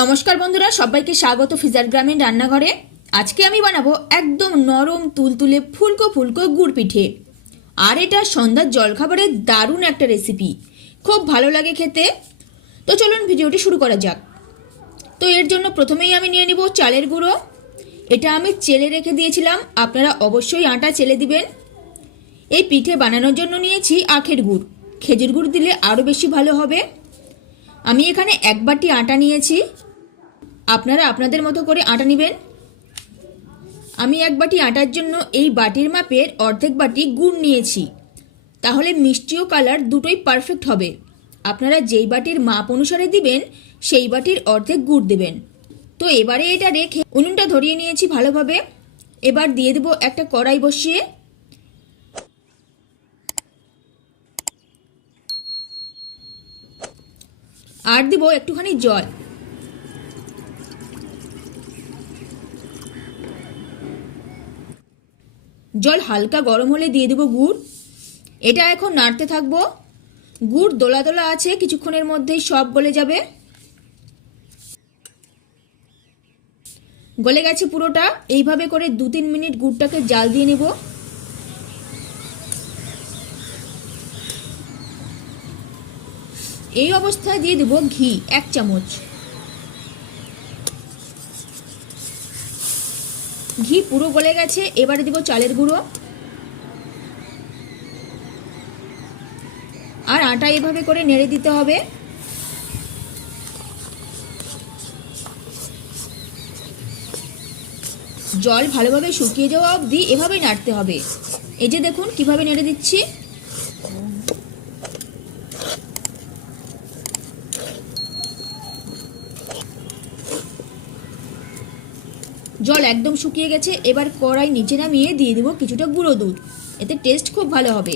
নমস্কার বন্ধুরা, সবাইকে স্বাগত ফিজার গ্রামীণ রান্নাঘরে। আজকে আমি বানাবো একদম নরম তুলতুলে ফুলকো ফুলকো গুড় পিঠে। আর এটা সন্ধ্যার জলখাবারের দারুণ একটা রেসিপি, খুব ভালো লাগে খেতে। তো চলুন ভিডিওটি শুরু করা যাক। তো এর জন্য প্রথমেই আমি নিয়ে নিব চালের গুঁড়ো। এটা আমি চেলে রেখে দিয়েছিলাম, আপনারা অবশ্যই আটা চেলে দিবেন। এই পিঠে বানানোর জন্য নিয়েছি আখের গুড়, খেজুর গুড় দিলে আরও বেশি ভালো হবে। আমি এখানে 1 বাটি আটা নিয়েছি, আপনারা আপনাদের মতো করে আটা নেবেন। আমি 1 বাটি আটার জন্য এই বাটির মাপের অর্ধেক বাটি গুড় নিয়েছি, তাহলে মিষ্টি ও কালার দুটোই পারফেক্ট হবে। আপনারা যেই বাটির মাপ অনুসারে দিবেন সেই বাটির অর্ধেক গুড় দেবেন। তো এবারে এটা রেখে উনুনটা ধরিয়ে নিয়েছি ভালোভাবে। এবার দিয়ে দেব একটা কড়াই বসিয়ে, আর দিব একটুখানি জল। জল হালকা গরম হলে দিয়ে দেব গুড়। এটা এখন নাড়তে থাকবো। গুড় দোলা দোলা আছে, কিছুক্ষণের মধ্যেই সব গলে যাবে। গলে গেছে পুরোটা। এইভাবে করে 2-3 মিনিট গুড়টাকে জাল দিয়ে নেব। এই অবস্থায় দিয়ে দেব ঘি 1 চামচ। ঘি পুরো গলে গেছে। এবারে দেব চালের গুঁড়ো আর আটা। এভাবে করে নেড়ে দিতে হবে। জল ভালোভাবে শুকিয়ে যাওয়া অবধি এভাবেই নাড়তে হবে। এই যে দেখুন কিভাবে নেড়ে দিচ্ছি। জল একদম শুকিয়ে গেছে। এবার কড়াই নিচে নামিয়ে দিয়ে দেব কিছুটা গুঁড়ো দুধ, এতে টেস্ট খুব ভালো হবে।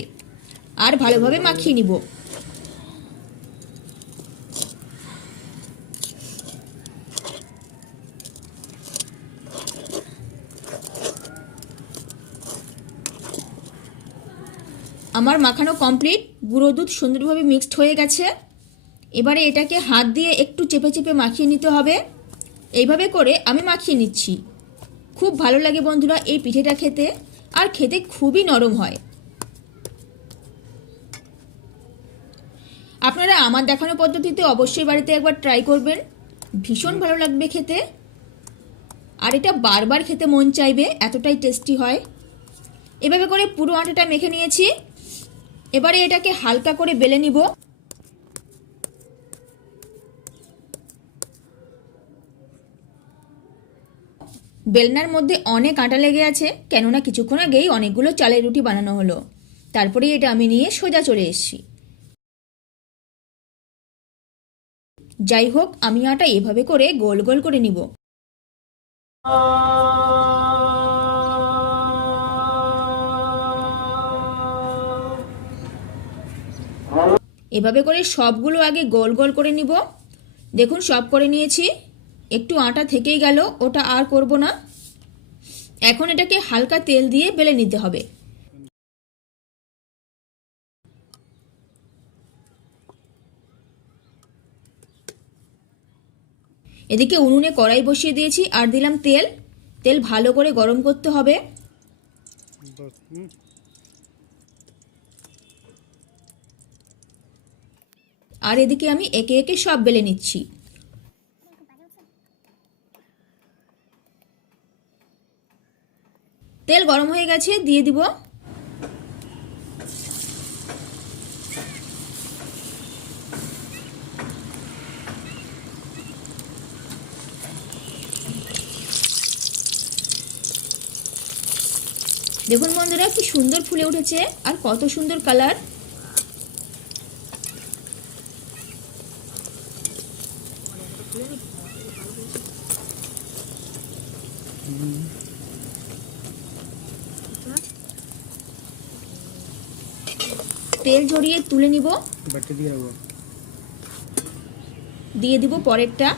আর ভালোভাবে মাখিয়ে নিব। আমার মাখানো কমপ্লিট। গুঁড়ো দুধ সুন্দরভাবে মিক্সড হয়ে গেছে। এবারে এটাকে হাত দিয়ে একটু চেপে চেপে মাখিয়ে নিতে হবে। এইভাবে করে আমি মাখিয়ে নিচ্ছি। খুব ভালো লাগে বন্ধুরা এই পিঠেটা খেতে, আর খেতে খুবই নরম হয়। আপনারা আমার দেখানো পদ্ধতিতে অবশ্যই বাড়িতে একবার ট্রাই করবেন, ভীষণ ভালো লাগবে খেতে। আর এটা বারবার খেতে মন চাইবে, এতটাই টেস্টি হয়। এভাবে করে পুরো আটাটা মেখে নিয়েছি। এবারে এটাকে হালকা করে বেলে নিব। বেলনার মধ্যে অনেক আটা লেগে আছে, কেননা কিছুক্ষণ আগেই অনেকগুলো চালের রুটি বানানো হলো। তারপরে এটা আমি নিয়ে সোজা চলে এসেছি। যাই হোক, আমি আটা এভাবে করে গোল গোল করে নিব। এভাবে করে সবগুলো আগে গোল গোল করে নিব। দেখুন সব করে নিয়েছি। একটু আটা থেকেই গেল, ওটা আর করব না। এখন এটাকে হালকা তেল দিয়ে বেলে নিতে হবে। এদিকে উনুনে কড়াই বসিয়ে দিয়েছি আর দিলাম তেল। তেল ভালো করে গরম করতে হবে। আর এদিকে আমি একে একে সব বেলে নিচ্ছি। তেল গরম হয়ে গেছে, দিয়ে দিব। দেখুন বন্ধুরা কি সুন্দর ফুলে উঠেছে, আর কত সুন্দর কালার। তেল ঝরিয়ে তুলে নিব। দিয়ে দিব পরেরটা।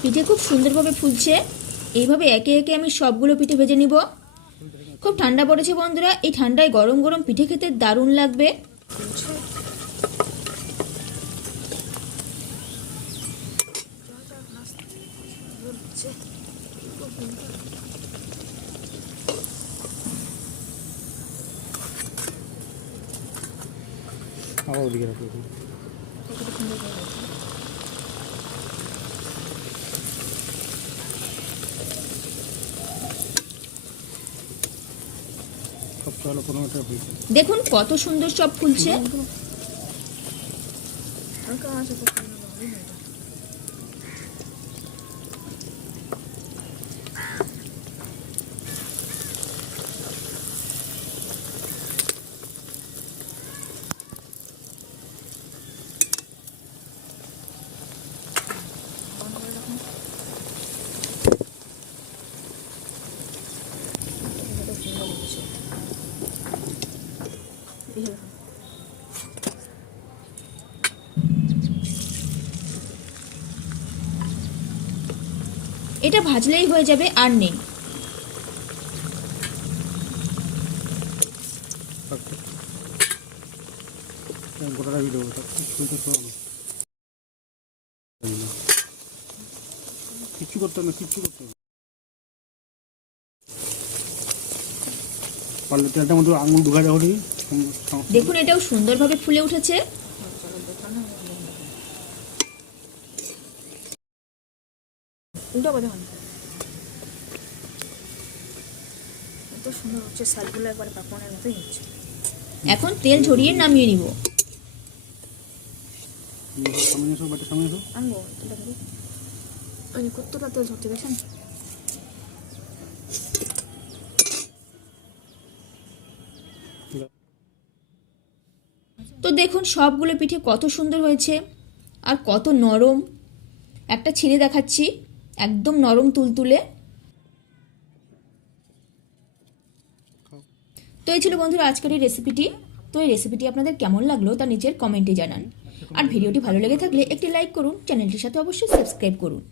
পিঠে খুব সুন্দরভাবে ফুলছে। এইভাবে একে একে আমি সবগুলো পিঠে ভেজে নিব। খুব ঠান্ডা পড়েছে বন্ধুরা, এই ঠান্ডায় গরম গরম পিঠে খেতে দারুণ লাগবে। দেখুন কত সুন্দর সব ফুলছে। এটা ভাজলেই হয়ে যাবে, আর নেই। কিচ্ছু করতে হবে না, কিচ্ছু করতে হবে। পারলে তেলটার মধ্যে আঙুল ঢুকা যাওয়া। দেখুন এটাও সুন্দরভাবে ফুলে উঠেছে। এখন তেল ঝরিয়ে নামিয়ে নিব। কতটা তেল ঝরছে দেখেন। তো দেখুন সবগুলো পিঠে কত সুন্দর হয়েছে আর কত নরম। একটা ছিঁড়ে দেখাচ্ছি, একদম নরম তুলতুলে। তো এই ছিল বন্ধুরা আজকের এই রেসিপিটি। তো এই রেসিপিটি আপনাদের কেমন লাগলো তা নিচের কমেন্টে জানান। আর ভিডিওটি ভালো লেগে থাকলে একটি লাইক করুন, চ্যানেলটির সাথে অবশ্যই সাবস্ক্রাইব করুন।